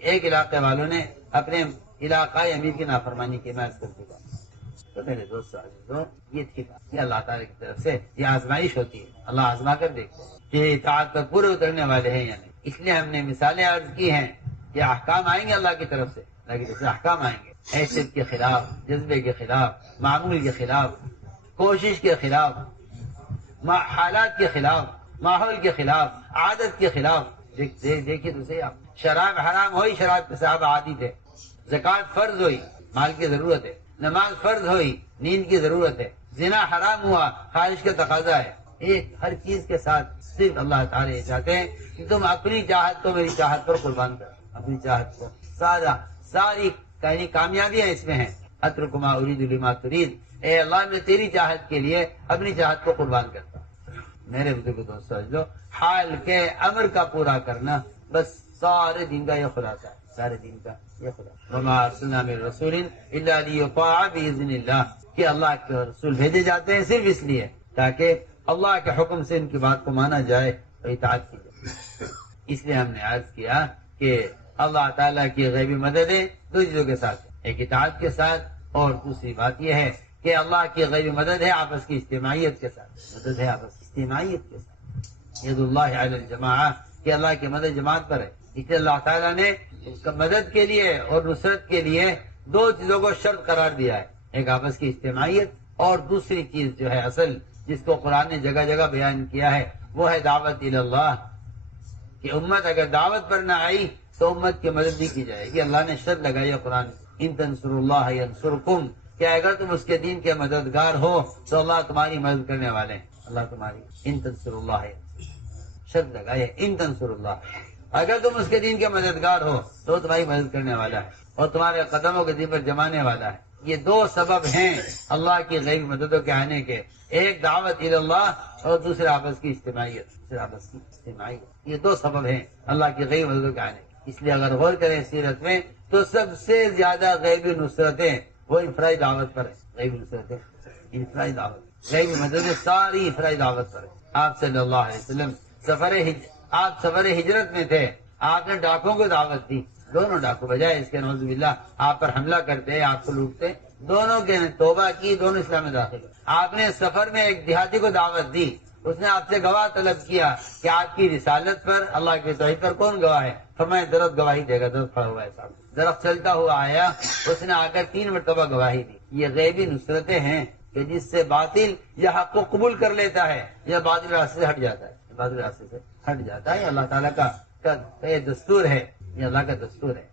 ایک علاقے والوں نے اپنے علاقائی امیر کی نافرمانی کی، میں عرض کر چکا ہوں۔ تو میرے دوست عزیزو، یہ تھی بات، یہ اللہ تعالیٰ کی طرف سے یہ آزمائش ہوتی ہے، اللہ آزما کر دیکھتے ہیں کہ اطاعت پر پورے اترنے والے ہیں یا نہیں۔ اس لیے ہم نے مثالیں عرض کی ہیں کہ احکام آئیں گے اللہ کی طرف سے، اللہ کی طرف سے احکام آئیں گے، حیثیت کے خلاف، جذبے کے خلاف، معمول کے خلاف، کوشش کے خلاف، حالات کے خلاف، ماحول کے خلاف، عادت کے خلاف۔ دیکھیے تو صحیح، آپ شراب حرام ہوئی، شراب کے صحابہ عادی تھے، زکوٰۃ فرض ہوئی، مال کی ضرورت ہے، نماز فرض ہوئی، نیند کی ضرورت ہے، زنا حرام ہوا، خواہش کا تقاضا ہے۔ ایک ہر چیز کے ساتھ صرف اللہ تعالیٰ یہ چاہتے ہیں کہ تم اپنی چاہت کو میری چاہت پر قربان کرو، اپنی چاہت کو، ساری کامیابیاں اس میں ہیں۔ اترکما ارید لما ترید، اے اللہ میں تیری چاہت کے لیے اپنی چاہت کو قربان کرتا ہوں۔ میرے بزرگ دوستو جو حال کے امر کا پورا کرنا، بس سارے دین کا یہ خلاصہ ہے، سارے دین کا یہ خلاصہ۔ وما ارسلنا من رسول الا لیطاع باذن اللہ، کہ اللہ کے رسول بھیجے جاتے ہیں صرف اس لیے تاکہ اللہ کے حکم سے ان کی بات کو مانا جائے اور اطاعت کی جائے۔ اس لیے ہم نے عرض کیا کہ اللہ تعالیٰ کی غیبی مددیں دو چیزوں کے ساتھ، ایک اطاعت کے ساتھ، اور دوسری بات یہ ہے کہ اللہ کی غیبی مدد ہے آپس کی اجتماعیت کے ساتھ، مدد ہے آپس کی اجتماعیت کے ساتھ، ید اللہ علی الجماعہ، کہ اللہ کی مدد جماعت پر ہے۔ اس لیے اللہ تعالیٰ نے مدد کے لیے اور نصرت کے لیے دو چیزوں کو شرط قرار دیا ہے، ایک آپس کی اجتماعیت، اور دوسری چیز جو ہے اصل جس کو قرآن نے جگہ جگہ بیان کیا ہے وہ ہے دعوت الی اللہ، کہ امت اگر دعوت پر نہ آئی تو امت کی مدد نہیں کی جائے گی۔ اللہ نے شرط لگائی ہے قرآن، ان تنصروا اللہ ینصرکم، کہ اگر تم اس کے دین کے مددگار ہو تو اللہ تمہاری مدد کرنے والے ہیں، اللہ تمہاری، ان تنصروا اللہ، شرط لگائی ہے ان تنصروا اللہ، اگر تم اس کے دین کے مددگار ہو تو تمہاری مدد کرنے والا ہے اور تمہارے قدموں کے دین پر جمانے والا ہے۔ یہ دو سبب ہیں اللہ کی غیبی مددوں کے آنے کے، ایک دعوت الی اللہ اور دوسرا آپس کی اجتماعیت، یہ دو سبب ہیں اللہ کی غیبی مددوں کے آنے کے۔ اس لیے اگر غور کریں سیرت میں تو سب سے زیادہ غیبی نصرتیں وہ انفرادی دعوت پر ہے، غیبی نصرتیں انفرادی دعوت، غیبی مددیں ساری انفرادی دعوت پر ہے۔ آپ صلی اللہ علیہ وسلم آپ سفر ہجرت میں تھے، آپ نے ڈاکوں کو دعوت دی، دونوں ڈاکو بجائے اس کے نعوذ باللہ آپ پر حملہ کرتے، آپ کو لوٹتے، دونوں کے توبہ کی، دونوں اسلام میں داخل ہوئے۔ آپ نے سفر میں ایک دیہاتی کو دعوت دی، اس نے آپ سے گواہ طلب کیا کہ آپ کی رسالت پر، اللہ کی توحید پر کون گواہ ہے؟ فرمایا درخت گواہی دے گا، درخت کھڑا ہوا ہے صاحب، درخت چلتا ہوا آیا، اس نے آ کر 3 مرتبہ گواہی دی۔ یہ غیبی نصرتیں ہیں کہ جس سے باطل یا حق کو قبول کر لیتا ہے یا باطل راستے سے ہٹ جاتا ہے، باطل راستے سے ہٹ جاتا ہے۔ اللہ تعالیٰ کا یہ دستور ہے، یہ اللہ کا دستور ہے۔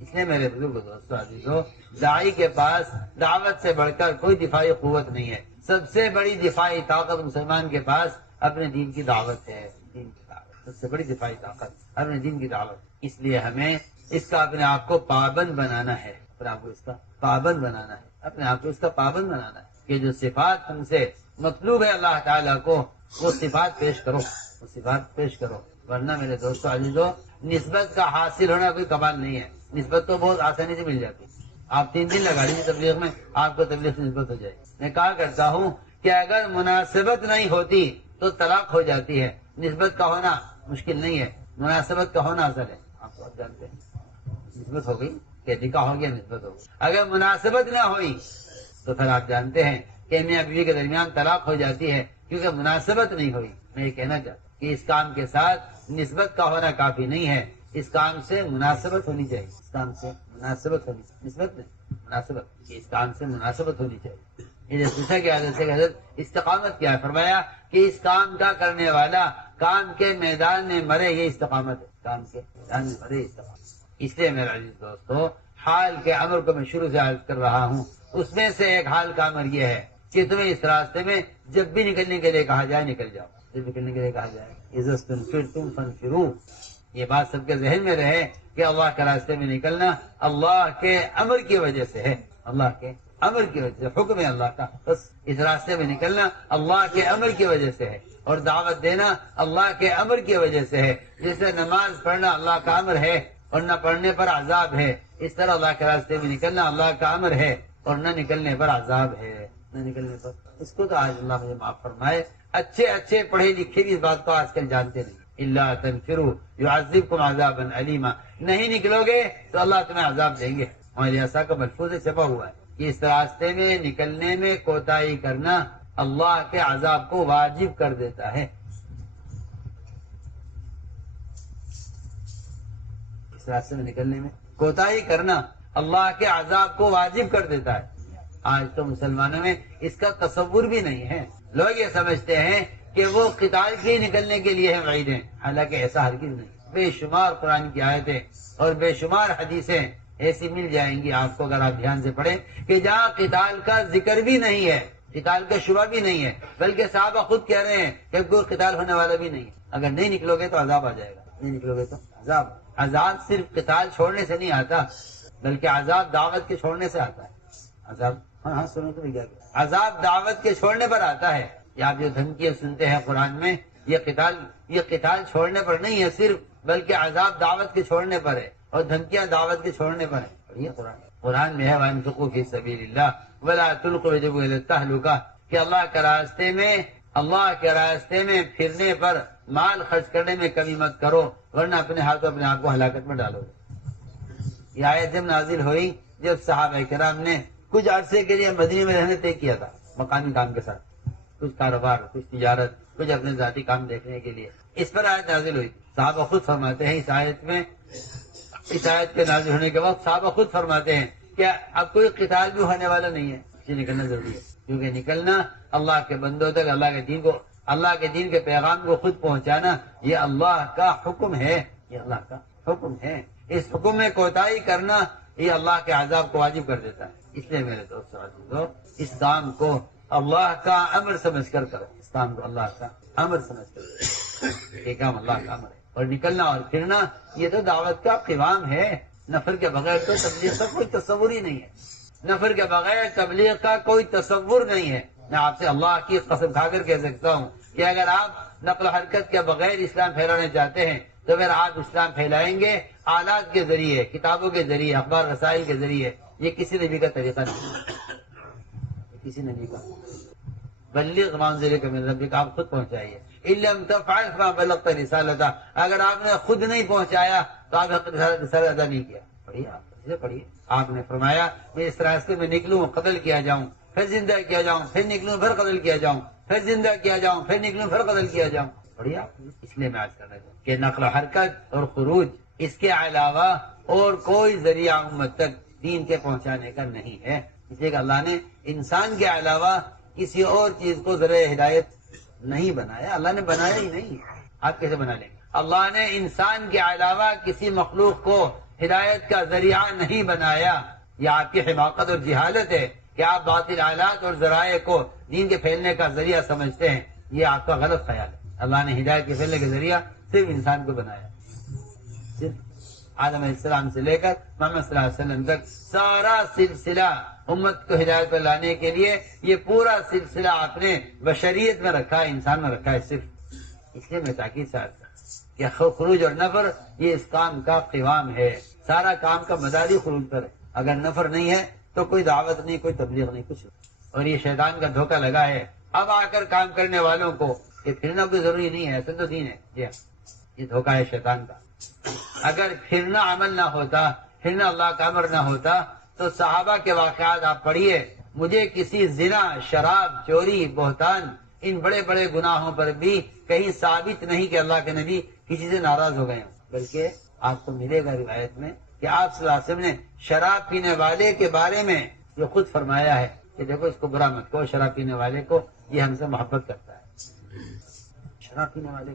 اس لیے میرے بزرگ دوستو عزیزو، داعی کے پاس دعوت سے بڑھ کر کوئی دفاعی قوت نہیں ہے۔ سب سے بڑی دفاعی طاقت مسلمان کے پاس اپنے دین کی دعوت ہے، دین کی دعوت، سب سے بڑی دفاعی طاقت اپنے دین کی دعوت۔ اس لیے ہمیں اس کا اپنے آپ کو پابند بنانا ہے، اپنے آپ کو اس کا پابند بنانا ہے، اپنے آپ کو اس کا پابند بنانا ہے کہ جو صفات ہم سے مطلوب ہے اللہ تعالیٰ کو، وہ صفات پیش کرو، وہ صفات پیش کرو۔ ورنہ میرے دوستو عزیزو، نسبت کا حاصل ہونا کوئی کمال نہیں ہے، نسبت تو بہت آسانی سے مل جاتی ہے۔ آپ 3 دن لگا لیجیے تبلیغ میں، آپ کو تبلیغ سے نسبت ہو جائے گی۔ میں کہا کرتا ہوں کہ اگر مناسبت نہیں ہوتی تو طلاق ہو جاتی ہے، نسبت کا ہونا مشکل نہیں ہے، مناسبت کا ہونا اصل ہے۔ آپ کو جانتے ہیں نسبت ہو گئی کہ نکاح ہو گیا، نسبت ہو گئی۔ اگر مناسبت نہ ہوئی تو پھر آپ جانتے ہیں کہ میاں بیوی کے درمیان طلاق ہو جاتی ہے، کیونکہ مناسبت نہیں ہوئی۔ میں یہ کہنا چاہتا ہوں کہ اس کام کے ساتھ نسبت کا ہونا کافی نہیں ہے، اس کام سے مناسبت ہونی چاہیے، اس کام سے مناسبت ہونی چاہیے، نسبت نہیں، مناسبت، اس کام سے مناسبت ہونی چاہیے۔ یہ پوچھا گیا حضرت سے کہ حضرت استقامت کیا ہے؟ فرمایا کہ اس کام کا کرنے والا کام کے میدان میں مرے، یہ استقامت ہے، کام کے میدان میں مرے استقامت۔ اس لیے میرا عزیز دوستو، حال کے امر کو میں شروع سے عرض کر رہا ہوں، اس میں سے ایک حال کا امر یہ ہے کہ تمہیں اس راستے میں جب بھی نکلنے کے لیے کہا جائے نکل جاؤ، جب نکلنے کے لیے کہا جائے اذا استنفرتم فانفروا، یہ بات سب کے ذہن میں رہے کہ اللہ کے راستے میں نکلنا اللہ کے امر کی وجہ سے ہے، اللہ کے امر کی وجہ سے، حکم ہے اللہ کا، بس اس راستے میں نکلنا اللہ کے امر کی وجہ سے ہے، اور دعوت دینا اللہ کے امر کی وجہ سے ہے۔ جیسے نماز پڑھنا اللہ کا امر ہے اور نہ پڑھنے پر عذاب ہے، اس طرح اللہ کے راستے میں نکلنا اللہ کا امر ہے اور نہ نکلنے پر عذاب ہے، نہ نکلنے پر۔ اس کو تو آج اللہ مجھے معاف فرمائے، اچھے پڑھے لکھے بھی اس بات کو آج کل جانتے نہیں، الا تنفروا يعذبكم عذابا علیما، نہیں نکلو گے تو اللہ تمہیں عذاب دیں گے۔ ہمارے ایسا کا ملفوظ چھپا ہوا ہے کہ اس راستے میں نکلنے میں کوتاہی کرنا اللہ کے عذاب کو واجب کر دیتا ہے۔ اس راستے میں نکلنے میں کوتاہی کرنا اللہ کے عذاب کو واجب کر دیتا ہے۔ آج تو مسلمانوں میں اس کا تصور بھی نہیں ہے، لوگ یہ سمجھتے ہیں کہ وہ قتال کے نکلنے کے لیے ہیں وعیدیں، حالانکہ ایسا ہرگز نہیں۔ بے شمار قرآن کی آیتیں اور بے شمار حدیثیں ایسی مل جائیں گی آپ کو اگر آپ دھیان سے پڑھیں کہ جہاں قتال کا ذکر بھی نہیں ہے، قتال کا شبہ بھی نہیں ہے، بلکہ صحابہ خود کہہ رہے ہیں کہ کوئی قتال ہونے والا بھی نہیں ہے، اگر نہیں نکلو گے تو عذاب آ جائے گا، نہیں نکلو گے تو عذاب۔ عذاب صرف قتال چھوڑنے سے نہیں آتا، بلکہ عذاب دعوت کے چھوڑنے سے آتا ہے۔ عذاب ہاں سنو تو کیا، عذاب دعوت کے چھوڑنے پر آتا ہے۔ یہ آپ جو دھمکیاں سنتے ہیں قرآن میں، یہ قتال چھوڑنے پر نہیں ہے صرف، بلکہ عذاب دعوت کے چھوڑنے پر ہے، اور دھمکیاں دعوت کے چھوڑنے پر ہیں۔ یہ قرآن میں ہے وَأَنفِقُوا فِي سَبِيلِ اللَّهِ وَلَا تُلْقُوا بِأَيْدِيكُمْ إِلَى التَّهْلُكَةِ، کہ اللہ کے راستے میں پھرنے پر مال خرچ کرنے میں کمی مت کرو، ورنہ اپنے ہاتھوں اپنے آپ کو ہلاکت میں ڈالو گے۔ یہ آیت جب نازل ہوئی جب صحابہ کرام نے کچھ عرصے کے لیے مدینے میں رہنے طے کیا تھا، مقامی کام کے ساتھ، کچھ کاروبار، کچھ تجارت، کچھ اپنے ذاتی کام دیکھنے کے لیے، اس پر آیت نازل ہوئی۔ صحابہ خود فرماتے ہیں اس آیت کے نازل ہونے کے وقت صحابہ خود فرماتے ہیں کہ اب کوئی قتال بھی ہونے والا نہیں ہے، یہ نکلنا ضروری ہے، کیونکہ نکلنا اللہ کے بندوں تک اللہ کے دین کے پیغام کو خود پہنچانا یہ اللہ کا حکم ہے، یہ اللہ کا حکم ہے۔ اس حکم میں کوتاہی کرنا یہ اللہ کے عذاب کو واجب کر دیتا ہے۔ اس لیے میرے دوستو اس کام کو اللہ کا امر سمجھ کر کرو، اس کام کو اللہ کا امر سمجھ کر کرو، یہ کام اللہ کا امر ہے۔ اور نکلنا اور پھرنا یہ تو دعوت کا قوام ہے، نفر کے بغیر تو تبلیغ کا کوئی تصور ہی نہیں ہے، نفر کے بغیر تبلیغ کا کوئی تصور نہیں ہے۔ میں آپ سے اللہ کی قسم کھا کر کہہ سکتا ہوں کہ اگر آپ نقل و حرکت کے بغیر اسلام پھیلانا چاہتے ہیں تو پھر آپ اسلام پھیلائیں گے آلات کے ذریعے، کتابوں کے ذریعے، اخبار رسائل کے ذریعے، یہ کسی نبی کا طریقہ نہیں، کسی نبی کا۔ بلغ ما انزل من ربک، آپ خود پہنچائیے۔ ان لم تفعل فما بلغت رسالتہ، اگر آپ نے خود نہیں پہنچایا تو آپ نے رسالت ادا نہیں کیا۔ پڑھیے آپ نے فرمایا میں اس راستے میں نکلوں قتل کیا جاؤں، پھر زندہ کیا جاؤں، پھر نکلوں پھر قتل کیا جاؤں، پھر زندہ کیا جاؤں، پھر نکلوں پھر قتل کیا جاؤں۔ پڑھیے اس لیے میں آج کرنا چاہتا ہوں کہ نقل و حرکت اور خروج اس کے علاوہ اور کوئی ذریعہ امت تک دین کے پہنچانے کا نہیں ہے، اس لیے کہ اللہ نے انسان کے علاوہ کسی اور چیز کو ذریعہ ہدایت نہیں بنایا، اللہ نے بنایا ہی نہیں، آپ کیسے بنا لیں گے؟ اللہ نے انسان کے علاوہ کسی مخلوق کو ہدایت کا ذریعہ نہیں بنایا۔ یہ آپ کی حماقت اور جہالت ہے کہ آپ باطل آلات اور ذرائع کو دین کے پھیلنے کا ذریعہ سمجھتے ہیں، یہ آپ کا غلط خیال ہے۔ اللہ نے ہدایت کے پھیلنے کا ذریعہ صرف انسان کو بنایا، صرف آدم علیہ السلام سے لے کر محمد صلی اللہ علیہ وسلم تک سارا سلسلہ امت کو ہدایت پر لانے کے لیے یہ پورا سلسلہ آپ نے بشریت میں رکھا ہے، انسان میں رکھا ہے صرف۔ اس لیے میں تاکید سے عرض کرتا کہ خروج اور نفر یہ اس کام کا قوام ہے، سارا کام کا مدار ہی خروج پر ہے۔ اگر نفر نہیں ہے تو کوئی دعوت نہیں، کوئی تبلیغ نہیں، کچھ نہیں۔ اور یہ شیطان کا دھوکہ لگا ہے اب آ کر کام کرنے والوں کو کہ پھرنا کوئی ضروری نہیں ہے، ایسا تو دین ہے، یہ دھوکہ ہے شیطان کا۔ اگر پھرنا عمل نہ ہوتا، پھرنا اللہ کا امر نہ ہوتا تو صحابہ کے واقعات آپ پڑھیے، مجھے کسی زنا، شراب، چوری، بہتان، ان بڑے بڑے گناہوں پر بھی کہیں ثابت نہیں کہ اللہ کے نبی کسی سے ناراض ہو گئے ہوں، بلکہ آپ کو ملے گا روایت میں کہ آپ صلی اللہ علیہ وسلم نے شراب پینے والے کے بارے میں جو خود فرمایا ہے کہ دیکھو اس کو برا مت کہو، شراب پینے والے کو، یہ ہم سے محبت کرتا ہے۔ شراب پینے والے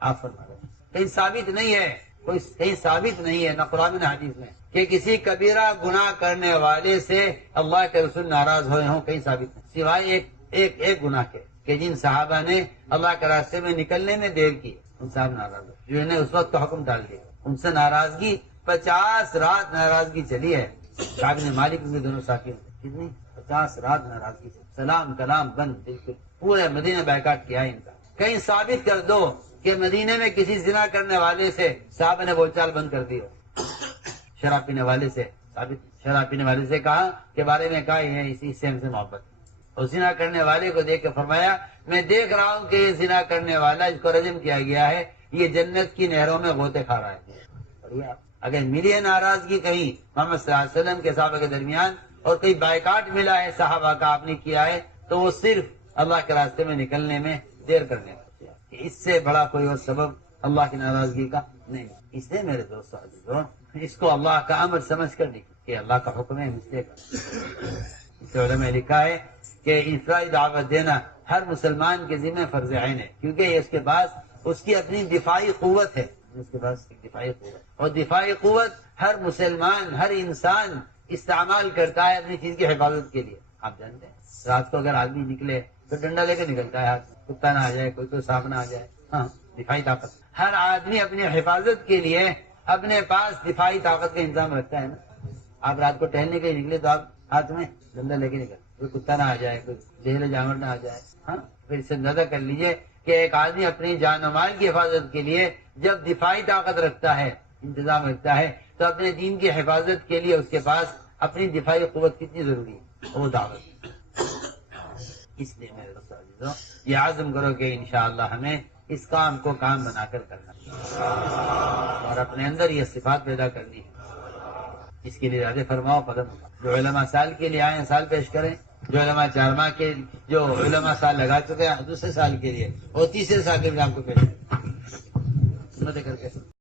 آپ فرما رہے ہیں، کہیں ثابت نہیں ہے، کہیں ثابت نہیں ہے نہ قرآن نہ حدیث میں کہ کسی کبیرہ گناہ کرنے والے سے اللہ کے رسول ناراض ہوئے ہوں، کہیں ثابت نہیں، سوائے ایک گناہ کے کہ جن صحابہ نے اللہ کے راستے میں نکلنے میں دیر کی، ان صاحب ناراض ہوئے، جو انہیں اس وقت کا حکم ڈال دیا، ان سے ناراضگی 50 رات ناراضگی چلی ہے۔ کعب نے مالک ان کے دونوں ساتھی کتنی 50 رات ناراضگی سے، سلام کلام بند، بالکل پورے مدینہ بیکاٹ کیا ہے ان کا۔ کہیں ثابت کر دو کہ مدینے میں کسی زنا کرنے والے سے صاحب نے بول چال بند کر دی ہو، شراب پینے والے سے ثابت، شراب پینے والے سے کہا کے بارے میں کہا ہے اسی سے ہم سے محبت، اور زنا کرنے والے کو دیکھ کے فرمایا میں دیکھ رہا ہوں کہ یہ زنا کرنے والا اس کو رجم کیا گیا ہے، یہ جنت کی نہروں میں غوطے کھا رہا ہے. بڑھیا. اگر ملی ہے ناراضگی کہیں محمد صلی اللہ علیہ وسلم کے صحابہ کے درمیان اور کئی بائیکاٹ ملا ہے صحابہ کا آپ نے کیا ہے تو وہ صرف اللہ کے راستے میں نکلنے میں دیر کرنے کا. اس سے بڑا کوئی اور سبب اللہ کی ناراضگی کا نہیں. اس لیے میرے دوستو عزیزو اس کو اللہ کا امر سمجھ کر نہیں کہ اللہ کا حکم ہے مسئلے کا. اس علماء نے لکھا ہے کہ انفرادی دعوت دینا ہر مسلمان کے ذمہ فرض عین ہے کیونکہ اس کے پاس اس کی اپنی دفاعی قوت ہے. اس کے پاس دفاعی قوت اور دفاعی قوت ہر مسلمان ہر انسان استعمال کرتا ہے اپنی چیز کی حفاظت کے لیے. آپ جانتے ہیں رات کو اگر آدمی نکلے تو ڈنڈا لے کے نکلتا ہے. کتا نہ آ جائے کوئی سانپ نہ آ جائے. ہاں دفاعی طاقت ہر آدمی اپنی حفاظت کے لیے اپنے پاس دفاعی طاقت کا انتظام رکھتا ہے نا. آپ رات کو ٹہلنے کے لیے نکلے تو آپ ہاتھ میں ڈنڈا لے کے نکلتے. کوئی کتا نہ آ جائے کوئی زہریلا جانور نہ آ جائے. ہاں پھر اس سے اندازہ کر لیجئے کہ ایک آدمی اپنی جان و مال کی حفاظت کے لیے جب دفاعی طاقت رکھتا ہے انتظام رکھتا ہے تو اپنے دین کی حفاظت کے لیے اس کے پاس اپنی دفاعی قوت کتنی ضروری ہے وہ دعوت. اس لیے میرے دوستو یہ عزم کرو کہ انشاءاللہ ہمیں اس کام کو کام بنا کر کرنا اور اپنے اندر یہ صفات پیدا کرنی ہے. اس کے لیے ارادے فرماؤ قدم. جو علماء سال کے لیے آئے سال پیش کریں. جو علماء 4 ماہ کے جو علماء سال لگا چکے ہیں دوسرے سال کے لیے اور تیسرے سال کے لیے آپ کو پیش کریں کر کے